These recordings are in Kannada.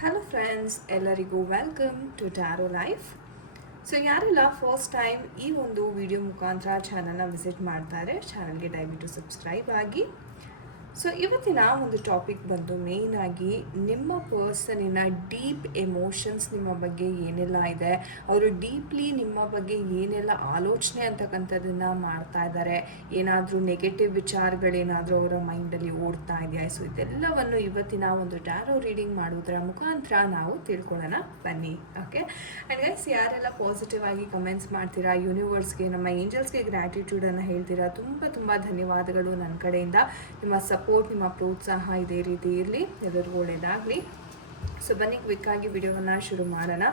ಹಲೋ ಫ್ರೆಂಡ್ಸ್ ಎಲ್ಲರಿಗೂ welcome to tarot life so ಯಾರೆಲ್ಲ ಫಸ್ಟ್ ಟೈಮ್ ಈ ಒಂದು ವಿಡಿಯೋ ಮುಖಾಂತರ ಚಾನಲ್ನ ವಿಸಿಟ್ ಮಾಡ್ತಾರೆ ಚಾನಲ್ಗೆ ದಯವಿಟ್ಟು ಸಬ್ಸ್ಕ್ರೈಬ್ ಆಗಿ. ಸೊ ಇವತ್ತಿನ ಒಂದು ಟಾಪಿಕ್ ಬಂದು ಮೇಯ್ನಾಗಿ ನಿಮ್ಮ ಪರ್ಸನಿನ ಡೀಪ್ ಎಮೋಷನ್ಸ್ ನಿಮ್ಮ ಬಗ್ಗೆ ಏನೆಲ್ಲ ಇದೆ, ಅವರು ಡೀಪ್ಲಿ ನಿಮ್ಮ ಬಗ್ಗೆ ಏನೆಲ್ಲ ಆಲೋಚನೆ ಅಂತಕ್ಕಂಥದ್ದನ್ನು ಮಾಡ್ತಾ ಇದ್ದಾರೆ, ಏನಾದರೂ ನೆಗೆಟಿವ್ ವಿಚಾರಗಳೇನಾದರೂ ಅವರ ಮೈಂಡಲ್ಲಿ ಓಡ್ತಾ ಇದೆಯಾ? ಸೊ ಇದೆಲ್ಲವನ್ನು ಇವತ್ತಿನ ಒಂದು ಟ್ಯಾರೋ ರೀಡಿಂಗ್ ಮಾಡೋದರ ಮುಖಾಂತರ ನಾವು ತಿಳ್ಕೊಳ್ಳೋಣ. ಬನ್ನಿ. ಓಕೆ ಆ್ಯಂಡ್ ಗೈಸ್ ಯಾರೆಲ್ಲ ಪಾಸಿಟಿವ್ ಆಗಿ ಕಮೆಂಟ್ಸ್ ಮಾಡ್ತೀರಾ ಯೂನಿವರ್ಸ್ಗೆ ನಮ್ಮ ಏಂಜಲ್ಸ್ಗೆ ಗ್ರ್ಯಾಟಿಟ್ಯೂಡನ್ನು ಹೇಳ್ತೀರಾ, ತುಂಬ ತುಂಬ ಧನ್ಯವಾದಗಳು ನನ್ನ ಕಡೆಯಿಂದ. ನಿಮ್ಮ ಸಪೋರ್ಟ್ ನಿಮ್ಮ ಪ್ರೋತ್ಸಾಹ ಇದೇ ರೀತಿ ಇರಲಿ ಎಲ್ಲರಿಗೂ ಒಳ್ಳೆಯದಾಗಲಿ ಸೊ ಬನ್ನಿ ಕ್ವಿಕ್ಕಾಗಿ ವಿಡಿಯೋವನ್ನು ಶುರು ಮಾಡೋಣ.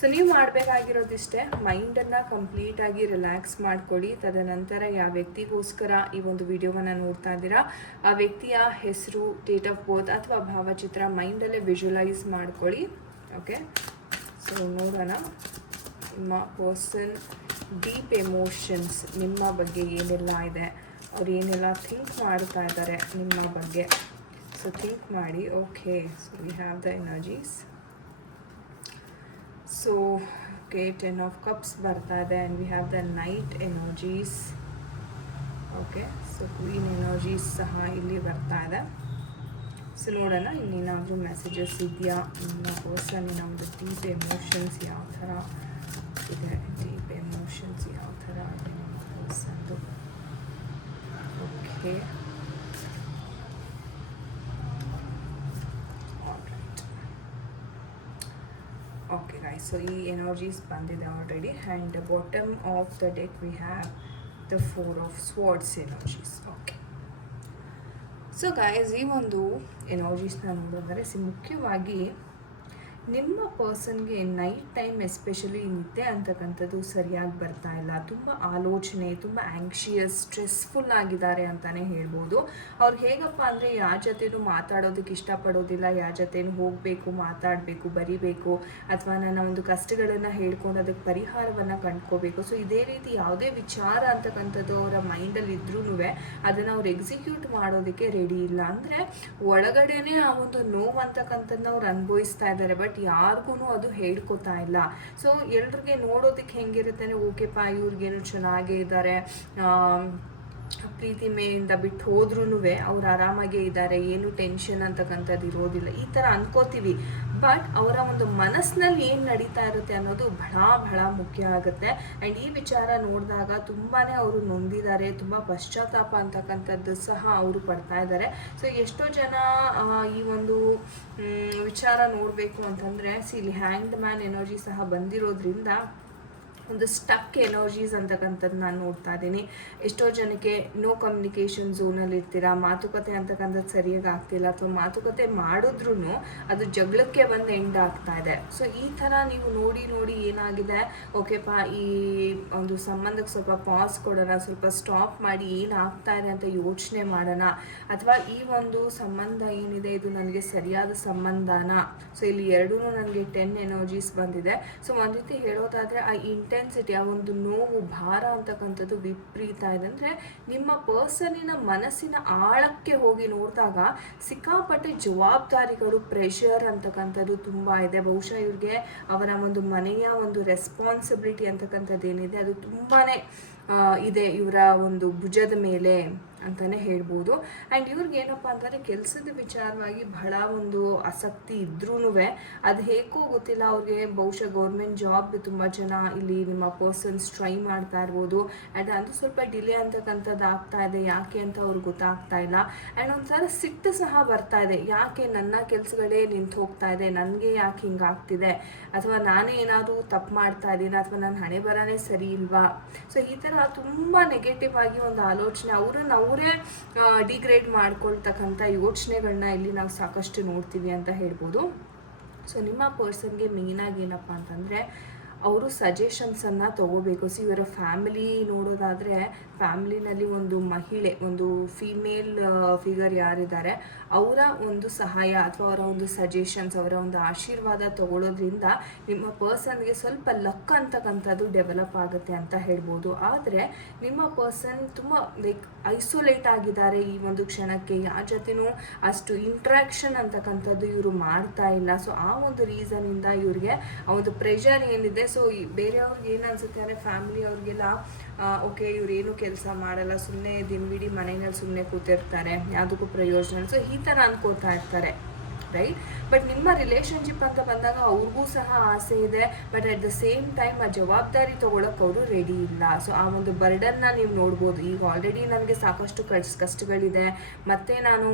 ಸೊ ನೀವು ಮಾಡಬೇಕಾಗಿರೋದಿಷ್ಟೇ ಮೈಂಡನ್ನು ಕಂಪ್ಲೀಟಾಗಿ ರಿಲ್ಯಾಕ್ಸ್ ಮಾಡ್ಕೊಳ್ಳಿ. ತದನಂತರ ಯಾವ ವ್ಯಕ್ತಿಗೋಸ್ಕರ ಈ ಒಂದು ವಿಡಿಯೋವನ್ನು ನೋಡ್ತಾ ಇದ್ದೀರಾ, ಆ ವ್ಯಕ್ತಿಯ ಹೆಸರು ಡೇಟ್ ಆಫ್ ಬರ್ತ್ ಅಥವಾ ಭಾವಚಿತ್ರ ಮೈಂಡಲ್ಲೇ ವಿಜುವಲೈಸ್ ಮಾಡ್ಕೊಳ್ಳಿ. ಓಕೆ ಸೊ ನೋಡೋಣ. ನಿಮ್ಮ ಪರ್ಸನ್ ಡೀಪ್ ಎಮೋಷನ್ಸ್ ನಿಮ್ಮ ಬಗ್ಗೆ ಏನೆಲ್ಲ ಇದೆ? ಅವ್ರು ಏನೆಲ್ಲ ಥಿಂಕ್ ಮಾಡ್ತಾ ಇದ್ದಾರೆ ನಿಮ್ಮ ಬಗ್ಗೆ. ಸೊ ಥಿಂಕ್ ಮಾಡಿ. Okay so we have the energies so okay ten of cups ಬರ್ತಾ ಇದೆ and we have the knight energies okay so queen energies ಸಹ ಇಲ್ಲಿ ಬರ್ತಾ ಇದೆ. ಸೊ ನೋಡೋಣ, ಇನ್ನೇನಾದರೂ ಮೆಸೇಜಸ್ ಇದೆಯಾ? ನಿಮ್ಮ ಪರ್ಸನ್ ನಮ್ಮದು ಡೀಪ್ ಎಮೋಷನ್ಸ್ ಯಾವ ಥರ ಇದೆ ಡೀಪ್ ಎಮೋಷನ್ಸ್ ಯಾವ ಥರ ಪರ್ಸನ್ದು ಓಕೆ ಓಕೆ ಗೈಸ್ ಸೊ ಈ ಎನರ್ಜೀಸ್ ಬಂದಿದೆ already and bottom of the deck we have the four of swords energies okay so guys ಈ ಒಂದು ಎನರ್ಜೀಸ್ನ ನೋಡೋದಾದರೆ, ಸಿ ಮುಖ್ಯವಾಗಿ ನಿಮ್ಮ ಪರ್ಸನ್ಗೆ ನೈಟ್ ಟೈಮ್ ಎಸ್ಪೆಷಲಿ ನಿದ್ದೆ ಅಂತಕ್ಕಂಥದ್ದು ಸರಿಯಾಗಿ ಬರ್ತಾ ಇಲ್ಲ. ತುಂಬ ಆಲೋಚನೆ, ತುಂಬ ಆ್ಯಂಕ್ಷಿಯಸ್ ಸ್ಟ್ರೆಸ್ಫುಲ್ ಆಗಿದ್ದಾರೆ ಅಂತಲೇ ಹೇಳ್ಬೋದು. ಅವ್ರು ಹೇಗಪ್ಪ ಅಂದರೆ ಯಾರ ಜೊತೆನೂ ಮಾತಾಡೋದಕ್ಕೆ ಇಷ್ಟಪಡೋದಿಲ್ಲ, ಯಾರ ಜೊತೆನೂ ಹೋಗಬೇಕು, ಮಾತಾಡಬೇಕು, ಬರಿಬೇಕು ಅಥವಾ ನನ್ನ ಒಂದು ಕಷ್ಟಗಳನ್ನು ಹೇಳ್ಕೊಂಡು ಅದಕ್ಕೆ ಪರಿಹಾರವನ್ನು ಕಂಡ್ಕೋಬೇಕು. ಸೊ ಇದೇ ರೀತಿ ಯಾವುದೇ ವಿಚಾರ ಅಂತಕ್ಕಂಥದ್ದು ಅವರ ಮೈಂಡಲ್ಲಿ ಇದ್ರೂ ಅದನ್ನು ಅವ್ರು ಎಕ್ಸಿಕ್ಯೂಟ್ ಮಾಡೋದಕ್ಕೆ ರೆಡಿ ಇಲ್ಲ. ಅಂದರೆ ಒಳಗಡೆನೆ ಆ ಒಂದು ನೋವು ಅಂತಕ್ಕಂಥದ್ದನ್ನ ಅವ್ರು ಅನುಭವಿಸ್ತಾ ಇದ್ದಾರೆ. ಬಟ್ ಯಾರಿಗೂ ಅದು ಹೇಳ್ಕೊತಾ ಇಲ್ಲ. ಸೊ ಎಲ್ರಿಗೆ ನೋಡೋದಕ್ಕೆ ಹೆಂಗಿರುತ್ತೆ ಓಕೆಪ್ಪ ಇವ್ರಿಗೇನು ಚೆನ್ನಾಗೇ ಇದ್ದಾರೆ ಪ್ರೀತಿ ಮೇಯಿಂದ ಬಿಟ್ಟು ಹೋದ್ರೂ ಅವ್ರು ಆರಾಮಾಗೇ ಇದ್ದಾರೆ ಏನು ಟೆನ್ಷನ್ ಅಂತಕ್ಕಂಥದ್ದು ಇರೋದಿಲ್ಲ. ಈ ಥರ ಅನ್ಕೋತೀವಿ. ಬಟ್ ಅವರ ಒಂದು ಮನಸ್ಸಿನಲ್ಲಿ ಏನು ನಡೀತಾ ಇರುತ್ತೆ ಅನ್ನೋದು ಬಹಳ ಬಹಳ ಮುಖ್ಯ ಆಗುತ್ತೆ. ಆ್ಯಂಡ್ ಈ ವಿಚಾರ ನೋಡಿದಾಗ ತುಂಬಾ ಅವರು ನೊಂದಿದ್ದಾರೆ, ತುಂಬ ಪಶ್ಚಾತ್ತಾಪ ಅಂತಕ್ಕಂಥದ್ದು ಸಹ ಅವರು ಪಡ್ತಾ ಇದ್ದಾರೆ. ಸೊ ಎಷ್ಟೋ ಜನ ಈ ಒಂದು ವಿಚಾರ ನೋಡಬೇಕು ಅಂತಂದರೆ ಸಿ ಇಲ್ಲಿ ಹ್ಯಾಂಗ್ಡ್ ಮ್ಯಾನ್ ಎನರ್ಜಿ ಸಹ ಬಂದಿರೋದ್ರಿಂದ ಒಂದು ಸ್ಟಕ್ ಎನರ್ಜೀಸ್ ಅಂತಕ್ಕಂಥದ್ದು ನಾನು ನೋಡ್ತಾ ಇದ್ದೀನಿ. ಎಷ್ಟೋ ಜನಕ್ಕೆ ನೋ ಕಮ್ಯುನಿಕೇಷನ್ ಝೋನಲ್ಲಿ ಇರ್ತೀರಾ, ಮಾತುಕತೆ ಅಂತಕ್ಕಂಥದ್ದು ಸರಿಯಾಗಿ ಆಗ್ತಿಲ್ಲ, ಅಥವಾ ಮಾತುಕತೆ ಮಾಡಿದ್ರೂ ಅದು ಜಗಳಕ್ಕೆ ಬಂದು ಎಂಡ್ ಆಗ್ತಾ ಇದೆ. ಸೊ ಈ ಥರ ನೀವು ನೋಡಿ ನೋಡಿ ಏನಾಗಿದೆ? ಓಕೆಪ್ಪ ಈ ಒಂದು ಸಂಬಂಧಕ್ಕೆ ಸ್ವಲ್ಪ ಪಾಸ್ ಕೊಡೋಣ, ಸ್ವಲ್ಪ ಸ್ಟಾಪ್ ಮಾಡಿ ಏನು ಆಗ್ತಾ ಇದೆ ಅಂತ ಯೋಚನೆ ಮಾಡೋಣ. ಅಥವಾ ಈ ಒಂದು ಸಂಬಂಧ ಏನಿದೆ? ಇದು ನನಗೆ ಸರಿಯಾದ ಸಂಬಂಧನ? ಸೊ ಇಲ್ಲಿ ಎರಡೂ ನನಗೆ ಟೆನ್ ಎನರ್ಜೀಸ್ ಬಂದಿದೆ. ಸೊ ಒಂದು ರೀತಿ ಹೇಳೋದಾದರೆ, ಆ ಇಂಟೆನ್ಸಿಟಿ ಆ ಒಂದು ನೋವು ಭಾರ ಅಂತಕ್ಕಂಥದ್ದು ವಿಪರೀತ ಇದೆ. ಅಂದರೆ ನಿಮ್ಮ ಪರ್ಸನಿನ ಮನಸ್ಸಿನ ಆಳಕ್ಕೆ ಹೋಗಿ ನೋಡಿದಾಗ ಸಿಕ್ಕಾಪಟ್ಟೆ ಜವಾಬ್ದಾರಿಗಳು ಪ್ರೆಷರ್ ಅಂತಕ್ಕಂಥದ್ದು ತುಂಬ ಇದೆ. ಬಹುಶಃ ಇವ್ರಿಗೆ ಅವರ ಒಂದು ಮನೆಯ ಒಂದು ರೆಸ್ಪಾನ್ಸಿಬಿಲಿಟಿ ಅಂತಕ್ಕಂಥದ್ದು ಏನಿದೆ, ಅದು ತುಂಬಾ ಇದೆ. ಇವರ ಒಂದು ಭುಜದ ಮೇಲೆ ಅಂತಲೇ ಹೇಳ್ಬೋದು. ಆ್ಯಂಡ್ ಇವ್ರಿಗೆ ಏನಪ್ಪ ಅಂತಂದರೆ ಕೆಲಸದ ವಿಚಾರವಾಗಿ ಬಹಳ ಒಂದು ಆಸಕ್ತಿ ಇದ್ರೂ ಅದು ಹೇಗೋ ಗೊತ್ತಿಲ್ಲ, ಅವ್ರಿಗೆ ಬಹುಶಃ ಗೌರ್ಮೆಂಟ್ ಜಾಬ್ ತುಂಬ ಜನ ಇಲ್ಲಿ ನಿಮ್ಮ ಪರ್ಸನ್ಸ್ ಟ್ರೈ ಮಾಡ್ತಾ ಇರ್ಬೋದು. ಆ್ಯಂಡ್ ಅದು ಸ್ವಲ್ಪ ಡಿಲೇ ಅಂತಕ್ಕಂಥದ್ದು ಆಗ್ತಾ ಇದೆ, ಯಾಕೆ ಅಂತ ಅವ್ರಿಗೆ ಗೊತ್ತಾಗ್ತಾ ಇಲ್ಲ. ಆ್ಯಂಡ್ ಒಂಥರ ಸಿಟ್ಟು ಸಹ ಬರ್ತಾ ಇದೆ, ಯಾಕೆ ನನ್ನ ಕೆಲಸಗಳೇ ನಿಂತು ಹೋಗ್ತಾ ಇದೆ, ನನಗೆ ಯಾಕೆ ಹಿಂಗಾಗ್ತಿದೆ? ಅಥವಾ ನಾನೇ ಏನಾದರೂ ತಪ್ಪು ಮಾಡ್ತಾ ಇದ್ದೀನಿ, ಅಥವಾ ನನ್ನ ಹಣೆ ಬರನೇ ಸರಿ ಇಲ್ವಾ? ಸೊ ಈ ಥರ ತುಂಬ ನೆಗೆಟಿವ್ ಆಗಿ ಒಂದು ಆಲೋಚನೆ, ಅವರನ್ನು ಅವರೇ ಡಿಗ್ರೇಡ್ ಮಾಡ್ಕೊಳ್ತಕ್ಕಂಥ ಯೋಚನೆಗಳನ್ನ ಇಲ್ಲಿ ನಾವು ಸಾಕಷ್ಟು ನೋಡ್ತೀವಿ ಅಂತ ಹೇಳ್ಬೋದು. ಸೊ ನಿಮ್ಮ ಪರ್ಸನ್ಗೆ ಮೇಯ್ನಾಗಿ ಏನಪ್ಪ ಅಂತಂದರೆ ಅವರು ಸಜೆಷನ್ಸನ್ನು ತಗೋಬೇಕು. ಸೊ ಇವರ ಫ್ಯಾಮಿಲಿ ನೋಡೋದಾದರೆ ಫ್ಯಾಮಿಲಿನಲ್ಲಿ ಒಂದು ಮಹಿಳೆ, ಒಂದು ಫೀಮೇಲ್ ಫಿಗರ್ ಯಾರಿದ್ದಾರೆ, ಅವರ ಒಂದು ಸಹಾಯ ಅಥವಾ ಅವರ ಒಂದು ಸಜೆಷನ್ಸ್ ಅವರ ಒಂದು ಆಶೀರ್ವಾದ ತಗೊಳ್ಳೋದ್ರಿಂದ ನಿಮ್ಮ ಪರ್ಸನ್ಗೆ ಸ್ವಲ್ಪ ಲಕ್ ಅಂತಕ್ಕಂಥದ್ದು ಡೆವಲಪ್ ಆಗುತ್ತೆ ಅಂತ ಹೇಳ್ಬೋದು. ಆದರೆ, ನಿಮ್ಮ ಪರ್ಸನ್ ತುಂಬ ಲೈಕ್ ಐಸೋಲೇಟ್ ಆಗಿದ್ದಾರೆ ಈ ಒಂದು ಕ್ಷಣಕ್ಕೆ. ಯಾರ ಜೊತೆನೂ ಅಷ್ಟು ಇಂಟ್ರಾಕ್ಷನ್ ಅಂತಕ್ಕಂಥದ್ದು ಇವರು ಮಾಡ್ತಾ ಇಲ್ಲ. ಸೊ ಆ ಒಂದು ರೀಸನಿಂದ ಇವರಿಗೆ ಆ ಒಂದು ಪ್ರೆಷರ್ ಏನಿದೆ ಸೊ ಬೇರೆಯವ್ರಿಗೆ ಏನು ಅನ್ಸುತ್ತೆ ಅಂದರೆ ಫ್ಯಾಮಿಲಿ ಅವ್ರಿಗೆಲ್ಲ ಓಕೆ ಇವ್ರು ಏನು ಕೆಲಸ ಮಾಡಲ್ಲ ಸುಮ್ಮನೆ ದಿನವಿಡೀ ಮನೆಯಲ್ಲಿ ಸುಮ್ಮನೆ ಕೂತಿರ್ತಾರೆ, ಯಾವುದಕ್ಕೂ ಪ್ರಯೋಜನ ಸೊ ಈ ಥರ ಅನ್ಕೋತಾ ಇರ್ತಾರೆ. ರೈಟ್ ಬಟ್ ನಿಮ್ಮ ರಿಲೇಷನ್ಶಿಪ್ ಅಂತ ಬಂದಾಗ ಅವ್ರಿಗೂ ಸಹ ಆಸೆ ಇದೆ. But at the same time ಆ ಜವಾಬ್ದಾರಿ ತೊಗೊಳಕ್ಕೆ ಅವರು ರೆಡಿ ಇಲ್ಲ. ಸೊ ಆ ಒಂದು ಬರ್ಡನ್ನ ನೀವು ನೋಡ್ಬೋದು. ಈಗ ಆಲ್ರೆಡಿ ನನಗೆ ಸಾಕಷ್ಟು ಕಷ್ಟ ಕಷ್ಟಗಳಿದೆ. ಮತ್ತು ನಾನು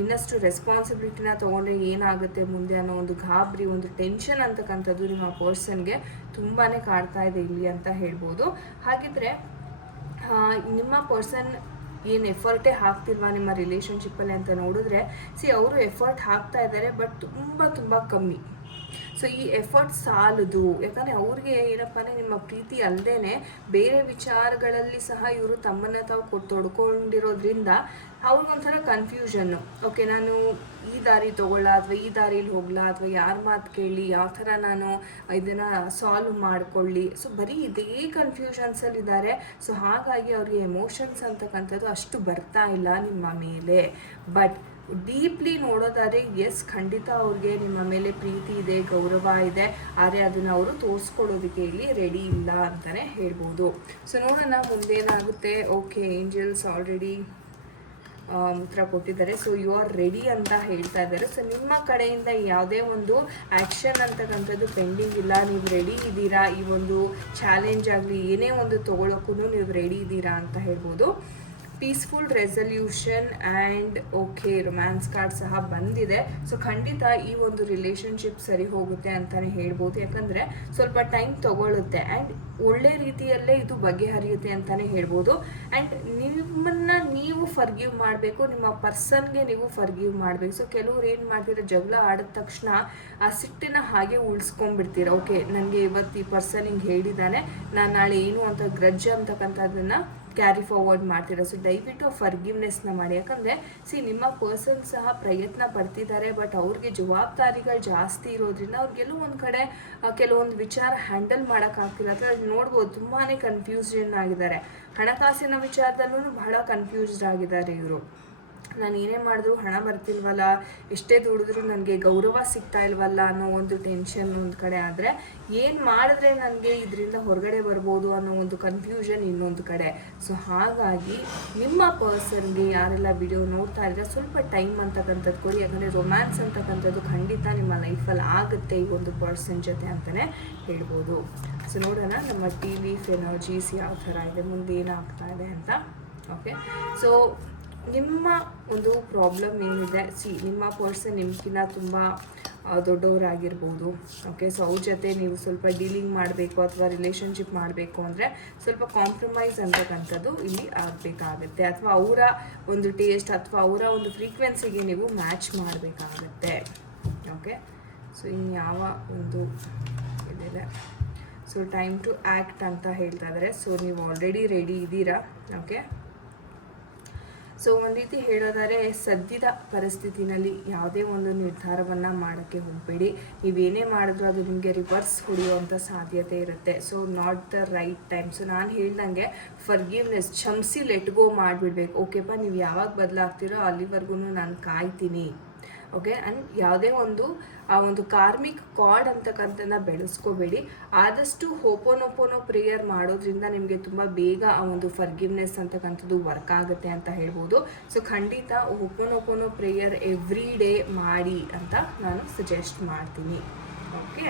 ಇನ್ನಷ್ಟು ರೆಸ್ಪಾನ್ಸಿಬಿಲಿಟಿನ ತಗೊಂಡ್ರೆ ಏನಾಗುತ್ತೆ ಮುಂದೆ ಅನ್ನೋ ಒಂದು ಗಾಬರಿ, ಒಂದು ಟೆನ್ಷನ್ ಅಂತಕ್ಕಂಥದ್ದು ನಿಮ್ಮ ಪರ್ಸನ್ಗೆ ತುಂಬಾ ಕಾಡ್ತಾ ಇದೆ ಇಲ್ಲಿ ಅಂತ ಹೇಳ್ಬೋದು. ಹಾಗಿದ್ರೆ ನಿಮ್ಮ ಪರ್ಸನ್ ಏನು ಎಫರ್ಟೇ ಹಾಕ್ತಿಲ್ವಾ ನಿಮ್ಮ ರಿಲೇಷನ್ಶಿಪ್ಪಲ್ಲಿ ಅಂತ ನೋಡಿದ್ರೆ ಸಿ ಅವರು ಎಫರ್ಟ್ ಹಾಕ್ತಾ ಇದ್ದಾರೆ ಬಟ್ ತುಂಬ ತುಂಬ ಕಮ್ಮಿ. ಸೊ ಈ ಎಫರ್ಟ್ ಸಾಲದು. ಯಾಕಂದರೆ ಅವ್ರಿಗೆ ಏನಪ್ಪ ನಿಮ್ಮ ಪ್ರೀತಿ ಅಲ್ಲದೇ ಬೇರೆ ವಿಚಾರಗಳಲ್ಲಿ ಸಹ ಇವರು ತಮ್ಮನ್ನು ತಾವು ಕೊಟ್ಟು ತೊಡ್ಕೊಂಡಿರೋದ್ರಿಂದ ಅವ್ರಿಗೊಂಥರ ಕನ್ಫ್ಯೂಷನ್ನು ಓಕೆ ನಾನು ಈ ದಾರಿ ತೊಗೊಳ್ಳ ಅಥವಾ ಈ ದಾರಿಲಿ ಹೋಗ್ಲಾ ಅಥವಾ ಯಾರ ಮಾತು ಕೇಳಿ, ಯಾವ ಥರ ನಾನು ಇದನ್ನು ಸಾಲ್ವ್ ಮಾಡ್ಕೊಳ್ಳಿ. ಸೊ ಬರೀ ಇದೇ ಕನ್ಫ್ಯೂಷನ್ಸಲ್ಲಿದ್ದಾರೆ ಸೊ ಹಾಗಾಗಿ ಅವ್ರಿಗೆ ಎಮೋಷನ್ಸ್ ಅಂತಕ್ಕಂಥದ್ದು ಅಷ್ಟು ಬರ್ತಾ ಇಲ್ಲ ನಿಮ್ಮ ಮೇಲೆ. ಬಟ್ ಡೀಪ್ಲಿ ನೋಡೋದಾದ್ರೆ ಎಸ್ ಖಂಡಿತ ಅವ್ರಿಗೆ ನಿಮ್ಮ ಮೇಲೆ ಪ್ರೀತಿ ಇದೆ, ಗೌರವ ಇದೆ, ಆದರೆ ಅದನ್ನು ಅವರು ತೋರಿಸ್ಕೊಳ್ಳೋದಕ್ಕೆ ಇಲ್ಲಿ ರೆಡಿ ಇಲ್ಲ ಅಂತಲೇ ಹೇಳ್ಬೋದು. ಸೊ ನೋಡೋಣ ಮುಂದೇನಾಗುತ್ತೆ. ಓಕೆ ಏಂಜಲ್ಸ್ ಆಲ್ರೆಡಿ ಉತ್ತರ ಕೊಟ್ಟಿದ್ದಾರೆ. ಸೊ ಯು ಆರ್ ರೆಡಿ ಅಂತ ಹೇಳ್ತಾ ಇದ್ದಾರೆ. ಸೊ ನಿಮ್ಮ ಕಡೆಯಿಂದ ಯಾವುದೇ ಒಂದು ಆ್ಯಕ್ಷನ್ ಅಂತಕ್ಕಂಥದ್ದು ಪೆಂಡಿಂಗ್ ಇಲ್ಲ. ನೀವು ರೆಡಿ ಇದ್ದೀರಾ? ಈ ಒಂದು ಚಾಲೆಂಜ್ ಆಗಲಿ, ಏನೇ ಒಂದು ತೊಗೊಳಕ್ಕೂ ನೀವು ರೆಡಿ ಇದ್ದೀರಾ ಅಂತ ಹೇಳ್ಬೋದು. Peaceful resolution and okay romance card ಸಹ ಬಂದಿದೆ. ಸೊ ಖಂಡಿತ ಈ ಒಂದು ರಿಲೇಷನ್ಶಿಪ್ ಸರಿ ಹೋಗುತ್ತೆ ಅಂತಲೇ ಹೇಳ್ಬೋದು. ಯಾಕಂದರೆ ಸ್ವಲ್ಪ ಟೈಮ್ ತಗೊಳ್ಳುತ್ತೆ ಆ್ಯಂಡ್ ಒಳ್ಳೆ ರೀತಿಯಲ್ಲೇ ಇದು ಬಗೆಹರಿಯುತ್ತೆ ಅಂತಲೇ ಹೇಳ್ಬೋದು. ಆ್ಯಂಡ್ ನಿಮ್ಮನ್ನು ನೀವು ಫರ್ಗಿವ್ ಮಾಡಬೇಕು, ನಿಮ್ಮ ಪರ್ಸನ್ಗೆ ನೀವು ಫರ್ಗಿವ್ ಮಾಡಬೇಕು. ಸೊ ಕೆಲವ್ರು ಏನು ಮಾಡ್ತೀರ, ಜಗಳ ಆಡಿದ ತಕ್ಷಣ ಆ ಸಿಟ್ಟಿನ ಹಾಗೆ ಉಳಿಸ್ಕೊಂಡ್ಬಿಡ್ತೀರ. ಓಕೆ ನನಗೆ ಇವತ್ತು ಈ ಪರ್ಸನ್ ಹಿಂಗೆ ಹೇಳಿದ್ದಾನೆ ನಾನು ನಾಳೆ ಏನು ಅಂತ, ಗ್ರಜ್ ಅಂತಕ್ಕಂಥದ್ದನ್ನು ಕ್ಯಾರಿ ಫಾರ್ವರ್ಡ್ ಮಾಡ್ತೀರಾ? ಸೊ ದಯವಿಟ್ಟು ಫರ್ಗಿವ್ನೆಸ್ನ ಮಾಡಿ. ಯಾಕಂದರೆ ಸಿ ನಿಮ್ಮ ಪರ್ಸನ್ ಸಹ ಪ್ರಯತ್ನ ಪಡ್ತಿದ್ದಾರೆ ಬಟ್ ಅವ್ರಿಗೆ ಜವಾಬ್ದಾರಿಗಳು ಜಾಸ್ತಿ ಇರೋದ್ರಿಂದ ಅವ್ರಿಗೆಲ್ಲೂ ಒಂದು ಕಡೆ ಕೆಲವೊಂದು ವಿಚಾರ ಹ್ಯಾಂಡಲ್ ಮಾಡೋಕ್ಕಾಗ್ತಿಲ್ಲ ಅಥವಾ ನೋಡ್ಬೋದು ತುಂಬಾ ಕನ್ಫ್ಯೂಷನ್ ಆಗಿದ್ದಾರೆ. ಹಣಕಾಸಿನ ವಿಚಾರದಲ್ಲೂ ಬಹಳ ಕನ್ಫ್ಯೂಸ್ಡ್ ಆಗಿದ್ದಾರೆ ಇವರು. ನಾನು ಏನೇ ಮಾಡಿದ್ರು ಹಣ ಬರ್ತಿಲ್ವಲ್ಲ, ಎಷ್ಟೇ ದುಡಿದ್ರೂ ನನಗೆ ಗೌರವ ಸಿಗ್ತಾ ಇಲ್ವಲ್ಲ ಅನ್ನೋ ಒಂದು ಟೆನ್ಷನ್ ಒಂದು ಕಡೆ ಆದರೆ, ಏನು ಮಾಡಿದ್ರೆ ನನಗೆ ಇದರಿಂದ ಹೊರಗಡೆ ಬರ್ಬೋದು ಅನ್ನೋ ಒಂದು ಕನ್ಫ್ಯೂಷನ್ ಇನ್ನೊಂದು ಕಡೆ. ಸೊ ಹಾಗಾಗಿ ನಿಮ್ಮ ಪರ್ಸನ್ಗೆ ಯಾರೆಲ್ಲ ವಿಡಿಯೋ ನೋಡ್ತಾ ಇದ್ರೆ ಸ್ವಲ್ಪ ಟೈಮ್ ಅಂತಕ್ಕಂಥದ್ದು ಕೊಡಿ, ಯಾಕಂದರೆ ರೊಮ್ಯಾನ್ಸ್ ಅಂತಕ್ಕಂಥದ್ದು ಖಂಡಿತ ನಿಮ್ಮ ಲೈಫಲ್ಲಿ ಆಗುತ್ತೆ ಈ ಒಂದು ಪರ್ಸನ್ ಜೊತೆ ಅಂತಲೇ ಹೇಳ್ಬೋದು. ಸೊ ನೋಡೋಣ ನಮ್ಮ ಟಿ ವಿ ಫೆನರ್ಜೀಸ್ ಯಾವ ಥರ ಇದೆ ಮುಂದೆ ಏನಾಗ್ತಾ ಇದೆ ಅಂತ. ಓಕೆ ಸೊ ನಿಮ್ಮ ಒಂದು ಪ್ರಾಬ್ಲಮ್ ಏನಿದೆ, ಸಿ, ನಿಮ್ಮ ಪರ್ಸನ್ ನಿಮ್ಗಿನ್ನ ತುಂಬ ದೊಡ್ಡವರಾಗಿರ್ಬೋದು. ಓಕೆ ಸೊ ಅವ್ರ ಜೊತೆ ನೀವು ಸ್ವಲ್ಪ ಡೀಲಿಂಗ್ ಮಾಡಬೇಕು ಅಥವಾ ರಿಲೇಷನ್ಶಿಪ್ ಮಾಡಬೇಕು ಅಂದರೆ ಸ್ವಲ್ಪ ಕಾಂಪ್ರಮೈಸ್ ಅಂತಕ್ಕಂಥದ್ದು ಇಲ್ಲಿ ಆಗಬೇಕಾಗತ್ತೆ. ಅಥವಾ ಅವರ ಒಂದು ಟೇಸ್ಟ್ ಅಥವಾ ಅವರ ಒಂದು ಫ್ರೀಕ್ವೆನ್ಸಿಗೆ ನೀವು ಮ್ಯಾಚ್ ಮಾಡಬೇಕಾಗತ್ತೆ. ಓಕೆ ಸೊ ಇನ್ಯಾವ ಒಂದು ಇದಿದೆ. ಸೊ ಟೈಮ್ ಟು ಆ್ಯಕ್ಟ್ ಅಂತ ಹೇಳ್ತಾ ಇದ್ದಾರೆ ಸೊ ನೀವು ಆಲ್ರೆಡಿ ರೆಡಿ ಇದ್ದೀರಾ? ಓಕೆ ಸೊ ಒಂದು ರೀತಿ ಹೇಳೋದಾದರೆ ಸದ್ಯದ ಪರಿಸ್ಥಿತಿನಲ್ಲಿ ಯಾವುದೇ ಒಂದು ನಿರ್ಧಾರವನ್ನು ಮಾಡೋಕ್ಕೆ ಹೋಗಬೇಡಿ. ನೀವೇನೇ ಮಾಡಿದ್ರು ಅದು ನಿಮಗೆ ರಿವರ್ಸ್ ಹೊಡೆಯುವಂಥ ಸಾಧ್ಯತೆ ಇರುತ್ತೆ. So not the right time so ನಾನು ಹೇಳ್ದಂಗೆ ಫರ್ಗಿವ್ನೆಸ್ ಕ್ಷಮಿಸಿ ಲೆಟ್ ಗೋ ಮಾಡಿಬಿಡ್ಬೇಕು. ಓಕೆಪ್ಪ ನೀವು ಯಾವಾಗ ಬದಲಾಗ್ತೀರೋ ಅಲ್ಲಿವರೆಗೂ ನಾನು ಕಾಯ್ತೀನಿ. ಓಕೆ ಆ್ಯಂಡ್ ಯಾವುದೇ ಒಂದು, ಆ ಒಂದು ಕಾರ್ಮಿಕ್ ಕಾರ್ಡ್ ಅಂತಕ್ಕಂಥದ್ದನ್ನ ಬೆಳೆಸ್ಕೋಬೇಡಿ. ಆದಷ್ಟು ಹೋಪೋನೋಪೋನೋ ಪ್ರೇಯರ್ ಮಾಡೋದ್ರಿಂದ ನಿಮಗೆ ತುಂಬ ಬೇಗ ಆ ಒಂದು ಫರ್ಗಿವ್ನೆಸ್ ಅಂತಕ್ಕಂಥದ್ದು ವರ್ಕ್ ಆಗುತ್ತೆ ಅಂತ ಹೇಳ್ಬೋದು. ಸೊ ಖಂಡಿತ ಹೋಪೋನೋಪೋನೋ ಪ್ರೇಯರ್ ಎವ್ರಿ ಡೇ ಮಾಡಿ ಅಂತ ನಾನು ಸಜೆಸ್ಟ್ ಮಾಡ್ತೀನಿ. ಓಕೆ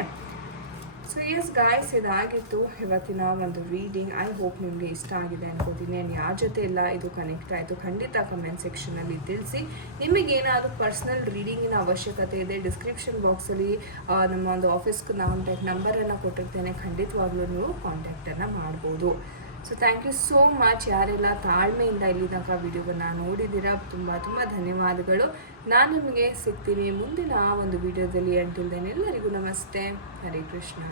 ಸೊ ಎಸ್ ಗಾಯ್ಸ್ ಇದಾಗಿತ್ತು. ಇವತ್ತಿನ ಒಂದು ರೀಡಿಂಗ್ ಐ ಹೋಪ್ ನಿಮಗೆ ಇಷ್ಟ ಆಗಿದೆ ಅನ್ಕೋತೀನಿ. ಆ್ಯಂಡ್ ಯಾರ ಜೊತೆ ಎಲ್ಲ ಇದು ಕನೆಕ್ಟ್ ಆಯಿತು, ಖಂಡಿತ ಕಮೆಂಟ್ ಸೆಕ್ಷನಲ್ಲಿ ತಿಳಿಸಿ. ನಿಮಗೇನಾದರೂ ಪರ್ಸ್ನಲ್ ರೀಡಿಂಗಿನ ಅವಶ್ಯಕತೆ ಇದೆ ಡಿಸ್ಕ್ರಿಪ್ಷನ್ ಬಾಕ್ಸಲ್ಲಿ ನಮ್ಮ ಒಂದು ಆಫೀಸ್ ಕಾಂಟ್ಯಾಕ್ಟ್ ನಂಬರನ್ನು ಕೊಟ್ಟಿರ್ತೇನೆ, ಖಂಡಿತವಾಗ್ಲೂ ನೀವು ಕಾಂಟ್ಯಾಕ್ಟನ್ನು ಮಾಡ್ಬೋದು. So thank you so much ಯಾರೆಲ್ಲ ತಾಳ್ಮೆಯಿಂದ ಇಲ್ಲಿ ತನಕ ವಿಡಿಯೋವನ್ನು ನೋಡಿದ್ದೀರಾ, ತುಂಬ ತುಂಬ ಧನ್ಯವಾದಗಳು. ನಾನು ನಿಮಗೆ ಸಿಗ್ತೀನಿ ಮುಂದಿನ ಒಂದು ವಿಡಿಯೋದಲ್ಲಿ. ಅಂಟಿಲ್ದೇನೆ ಎಲ್ಲರಿಗೂ ನಮಸ್ತೆ. ಹರೇ ಕೃಷ್ಣ.